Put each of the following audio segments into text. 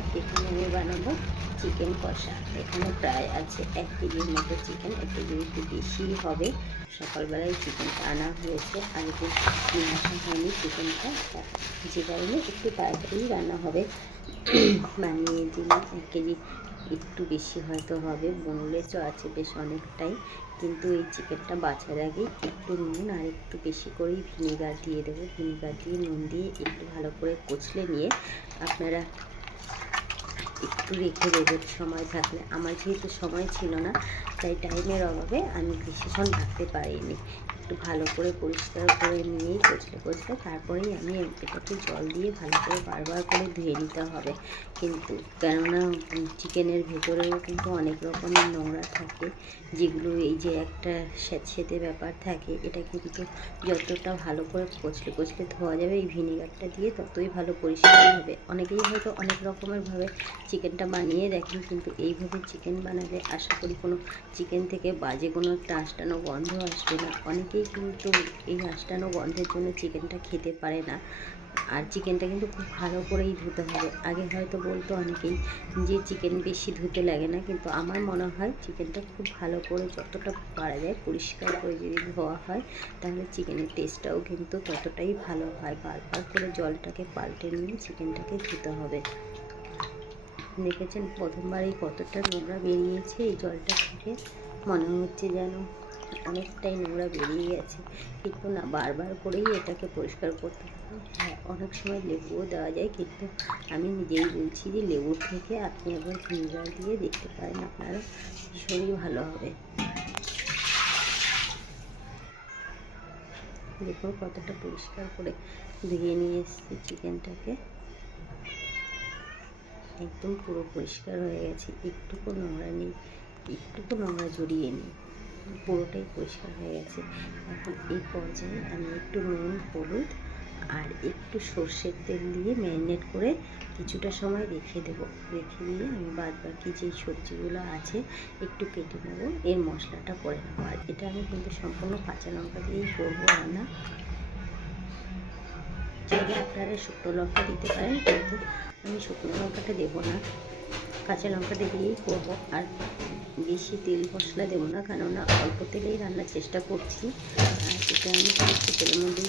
আর এখানে আমি বানাবো চিকেন কষা। এখানে প্রায় আছে 1 কেজির মতো চিকেন, 1 কেজির একটু বেশি হবে। সকালবেলায় চিকেনটা আনা হয়েছে, আর একটু নিয়ে আসা হয়নি চিকেনটা, যে কারণে একটু তাড়াতাড়ি রান্না হবে। বানিয়ে দিলে 1 কেজি একটু বেশি হয়তো হবে, বোনলেসও আছে বেশ অনেকটাই। কিন্তু এই চিকেনটা বাছার আগে একটু নুন আর একটু বেশি করেই ভিনেগার দিয়ে দেবো। ভিনেগার দিয়ে নুন দিয়ে একটু ভালো করে কচলে নিয়ে আপনারা একটু রেখে দেবেন সময় থাকলে। আমার যেহেতু সময় ছিল না, তাই টাইমের অভাবে আমি বেশিক্ষণ রাখতে পারিনি। একটু ভালো করে পরিষ্কার করে নিয়েই কচলে তারপরেই আমি এটাকে জল দিয়ে ভালো করে বারবার করে ধুয়ে নিতে হবে। কিন্তু কেননা চিকেনের ভেতরেও কিন্তু অনেক রকমের নোংরা থাকে, যেগুলো এই যে একটা স্যাঁতসেঁতে ব্যাপার থাকে, এটা কিন্তু যতটা ভালো করে কচলে ধোয়া যাবে এই ভিনেগারটা দিয়ে, ততই ভালো পরিষ্কার হবে। অনেকেই হয়তো অনেক রকমেরভাবে চিকেনটা বানিয়ে দেখেন, কিন্তু এইভাবে চিকেন বানালে আশা করি কোনো চিকেন থেকে বাজে কোনো একটা আঁশটানো গন্ধ আসবে না। অনেকেই কিন্তু এই আঁশটানো গন্ধের জন্য চিকেনটা খেতে পারে না। আর চিকেনটা কিন্তু খুব ভালো করেই ধুতে হবে। আগে হয়তো বলতো অনেকেই যে চিকেন বেশি ধুতে লাগে না, কিন্তু আমার মনে হয় চিকেনটা খুব ভালো করে যতটা পারা যায় পরিষ্কার করে যদি ধোয়া হয়, তাহলে চিকেনের টেস্টটাও কিন্তু ততটাই ভালো হয়। বারবার করে জলটাকে পাল্টে নিয়ে চিকেনটাকে ধুতে হবে। দেখেছেন প্রথমবারেই কতটা নোংরা বেরিয়েছে এই জলটা থেকে, মনে হচ্ছে যেন অনেকটাই নোংরা বেরিয়ে গেছে। কিন্তু না, বারবার করেই এটাকে পরিষ্কার করতে হবে। হ্যাঁ, অনেক সময় লেবুও দেওয়া যায়, কিন্তু আমি নিজেই বলছি যে লেবুর থেকে আপনি একবার ভিনেগার দিয়ে দেখতে পারেন, আপনারা ভীষণই ভালো হবে। দেখুন কতটা পরিষ্কার করে ধুয়ে নিয়ে এসেছি চিকেনটাকে, একদম পুরো পরিষ্কার হয়ে গেছে, একটুকু নোংরা নেই, একটুকু নোংরা জড়িয়ে নেই, পুরোটাই পরিষ্কার হয়ে গেছে। এখন এই পর্যায়ে আমি একটু নুন, হলুদ আর একটু সর্ষের তেল দিয়ে ম্যারিনেট করে কিছুটা সময় রেখে দেবো। রেখে দিয়ে আমি বাদ বাকি যেই সবজিগুলো আছে একটু কেটে নেবো, এর মশলাটা করে নেবো। আর এটা আমি কিন্তু সম্পূর্ণ কাঁচা লঙ্কা দিয়েই করবো রান্না। চাইলে আপনারা শুকনো লঙ্কা দিতে পারেন, কিন্তু আমি শুকনো লঙ্কাটা দেবো না, কাঁচা লঙ্কাটা দিয়েই করবো। আর বেশি তেল মশলা দেবো না, কেননা অল্প তেলেই রান্নার চেষ্টা করছি। আর এটা আমি একটু তেলের মধ্যেই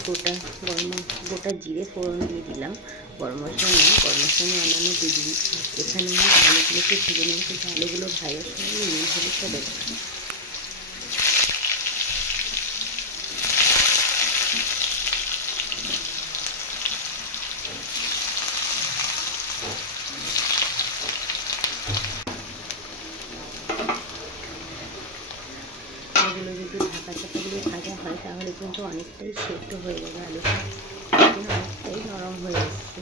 গোটা জিরে ফোড়ন দিয়ে দিলাম। গরম মশলা নয়, গরম মশলা আমি অন্যান্য দিয়ে দিই। এখানে আমি আলুগুলোকে ভেজে নেব, কিন্তু আলুগুলো ভাজার সময় নুন হলুদটা দেবো। এগুলো যদি ঢাকা চাপা দিয়ে ভাজা হয়, তাহলে কিন্তু অনেকটাই সেদ্ধ হয়ে যাবে, আলুটা অনেকটাই নরম হয়ে এসছে।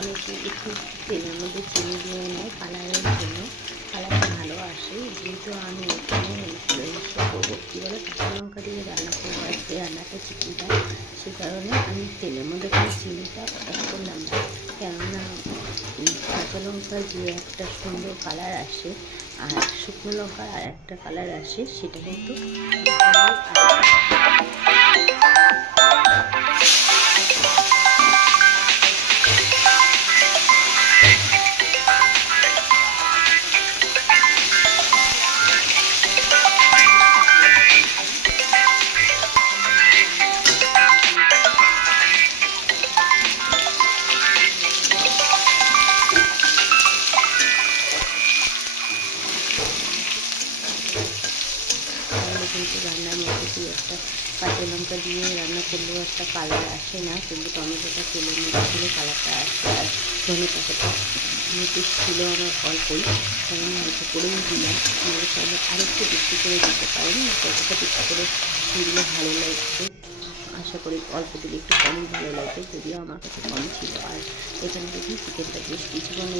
অনেকে একটু তেলের মধ্যে চিনি দিয়ে নেয় কালারের জন্য, কালারটা ভালো আসে। যেহেতু আমি এখানে করবো কী বলে কাঁচা লঙ্কা দিয়ে রান্না করবো আজকে রান্নাটা চিকেনটা, সে কারণে আমি তেলের মধ্যে কোনো চিনিটা অ্যাড করলাম না। কেননা কাঁচা লঙ্কার যে একটা সুন্দর কালার আসে আর শুকনো লঙ্কার আর একটা কালার আসে, সেটা কিন্তু কিন্তু রান্নার মধ্যে দিয়ে একটা কাঁচা লঙ্কা দিয়ে রান্না করলেও একটা কালার আসে না, কিন্তু টমেটোটা তেলের মধ্যে দিলে কালারটা আসে। আর ধনে পাতাটা যেহেতু ছিল আমার অল্পই, কারণ অল্প করেই দিলাম, তাহলে আরেকটু বেশি করে দিতে পারেন, কতটা বেশি করে দিলে ভালো লাগবে। আশা করি অল্প দিলে একটু কমই ভালো লাগবে, যদিও আমার কাছে কম ছিল। আর এখানে দেখুন চিকেনটা বেশ কিছুক্ষণ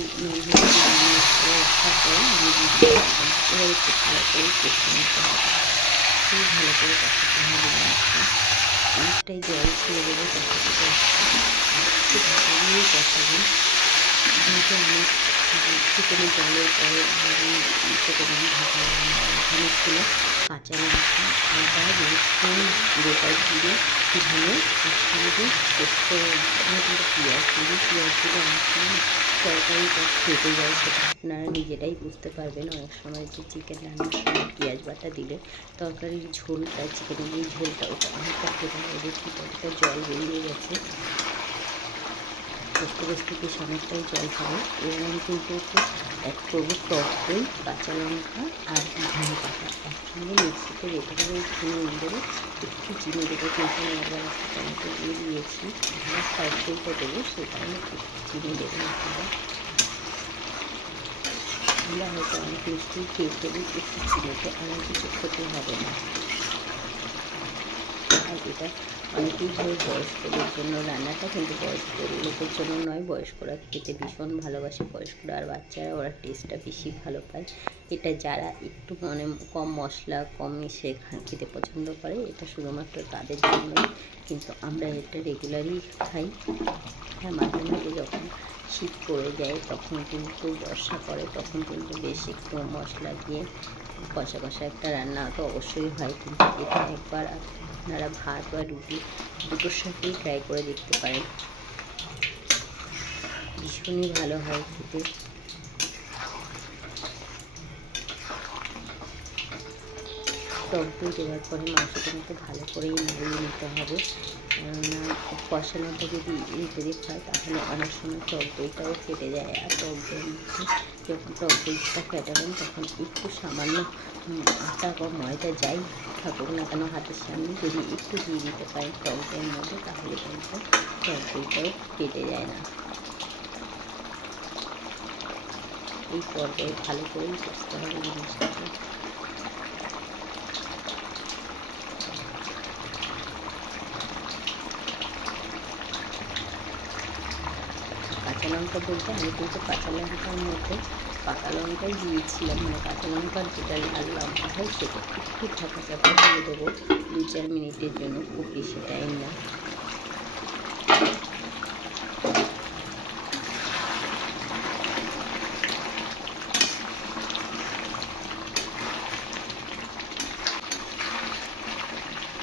রাখার পরে আমি এবার একটু ভালো করে কষিয়ে নিতে হবে, খুব ভালো করে কষাতে হবে। অনেকটাই জল ছেড়ে দেবো কষাতে কষতে, একটু ঢাকা দিয়ে কষাবেন। যেহেতু আমি চিকেনের জলের পরে চিকেন ঢাকা ওখানে ছিল কাঁচা লঙ্কা, আদা, রসুন, গোটা জিরে, ধনে, আর সঙ্গে পোস্ত, কিন্তু পেঁয়াজ দিলে অনেক সময় তরকারিটা ফেটে যায়, সেটা আপনারা নিজেরাই বুঝতে পারবেন। অনেক সময় যে চিকেন রান্নার সময় পেঁয়াজ বাটা দিলে তরকারির ঝোলটা, চিকেনের এই ঝোলটা ওটা অনেকটা ফেটে যায়। দেখি কতটা জল বেরিয়ে গেছে, কষতে কষতে বেশ অনেকটাই জল খাবে। এবার আমি কিন্তু একটু এক করবো টক দই, কাঁচা লঙ্কা আর ধনে পাতা একসঙ্গে মিক্সিতে রেখে দেবো, একটু নুন দেবো, একটু চিনি দেবো, কিন্তু একবার একটা টমেটো দিয়ে দিয়েছি, আর টক দইটা দেবো, সেই কারণে একটু চিনি দেবেন আপনারা। আমরা হয়তো অনেক মিষ্টি খেয়ে ফেলি, একটু চিনিতে অনেক কিছু ক্ষতি হবে না। আর এটা অনেকেই হয় বয়স্কদের জন্য রান্নাটা, কিন্তু বয়স্ক লোকের জন্য নয়, বয়স্করা খেতে ভীষণ ভালোবাসে, বয়স্করা আর বাচ্চারা ওরা টেস্টটা বেশি ভালো পায়। এটা যারা একটু মানে কম মশলা কম মিশে খেতে পছন্দ করে, এটা শুধুমাত্র তাদের জন্যই, কিন্তু আমরা এটা রেগুলারই খাই। হ্যাঁ, মাঝে মাঝে যখন শীত পড়ে যায়, তখন কিন্তু বর্ষা পড়ে, তখন কিন্তু বেশ একটু মশলা দিয়ে কষা কষা একটা রান্না তো অবশ্যই হয়, কিন্তু এটা একবার আপনারা ভাত বা রুটি দুটোর সাথেই ট্রাই করে দেখতে পারেন, ভীষণই ভালো হয় খেতে। টক দই দেওয়ার পরে মাংসটা কিন্তু ভালো করেই নাড়িয়ে নিতে হবে, কেননা কষানোটা যদি হয় তাহলে অনেক সময় টক দইটাও ফেটে যায়। আর টক দই যখন টক দইটা ফেটাবেন তখন একটু সামান্য আটা বা ময়দা যাই থাকুক না কেন হাতের সামনে যদি একটু দিয়ে দিতে পারেন টক দইয়ের মধ্যে, তাহলে কিন্তু টক দইটাও ফেটে যায় না। এই পর্যায়ে ভালো করেই কষতে হবে জিনিসটাকে। কাঁচা লঙ্কা বলতে আমি কিন্তু কাঁচা লঙ্কার মধ্যে পাকা লঙ্কাই দিয়েছিলাম, মানে কাঁচা লঙ্কার যেটা লাল লঙ্কা হয় সেটা একটু ঢাকা চাপা দিয়ে দেবো 2-4 মিনিটের জন্য, খুব বেশি টাইম না।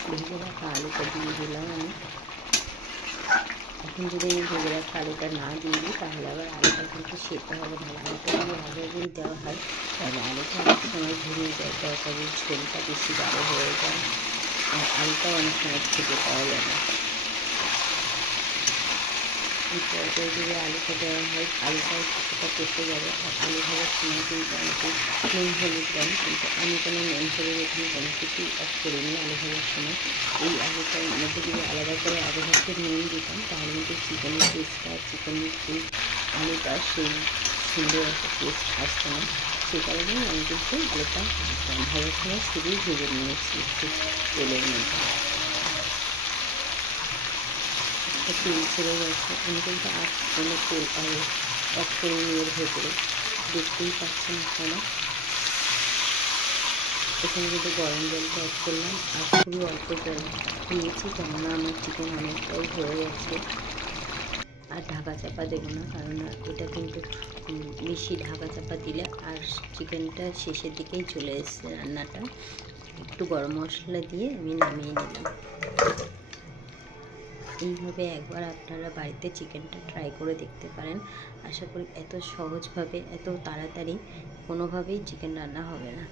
ভেজে রাখা আলুটা দিয়ে দিলাম আমি। এখন যদি আমি ভেজে রাখা আলুটা না দিয়ে দিই তাহলে আবার আলুটা কিন্তু সেদ্ধ হবে না। আলুটা যদি আগে যদি দেওয়া হয় তাহলে আলুটা অনেক সময় ভেঙে যায়, তরকারির ঝোলটা বেশি গাঢ় হয়ে যায়, আর আলুটাও অনেক সময় খেতে পাওয়া যায় না। এই পর্যায়ে যদি আলুটা দেওয়া হয় আলুটাও কিছুটা পেকে যাবে। আর আলু ভাজার সময় কিন্তু অনেকে নুন হলুদ দেন, কিন্তু আমি কোনো নুন হলুদ এখানে কোনো কিছুই অ্যাড করিনি আলু ভাজার সময়। এই আলুটার মধ্যে যদি আলাদা করে আগে ভাগে নুন দিতাম তাহলে কিন্তু চিকেনের টেস্টটা, চিকেনের যে আলুটা সেই সুন্দর একটা টেস্ট আসতো না। সেই কারণেই আমি কিন্তু আলুটা ভাজার সময় শুধুই ভেজে নিয়েছি একটু তেলের মধ্যে। তেল ছেড়ে গেছে, আমি কিন্তু আর কোনো তেল অ্যাড করিনি এর ভেতরে, দেখতেই পাচ্ছেন আপনারা। এখানে কিন্তু গরম জলটা অ্যাড করলাম, আর খুবই অল্প জল দিয়েছি, কেননা আমার চিকেন অনেকটাই হয়ে গেছে। আর ঢাকা চাপা দেবো না, কারণ এটা কিন্তু বেশি ঢাকা চাপা দিলে আর চিকেনটা শেষের দিকেই চলে এসছে রান্নাটা। একটু গরম মশলা দিয়ে আমি নামিয়ে নিলাম। এইভাবে একবার আপনারা বাড়িতে চিকেনটা ট্রাই করে দেখতে পারেন। আশা করি এত সহজভাবে এত তাড়াতাড়ি কোনোভাবেই চিকেন রান্না হবে না।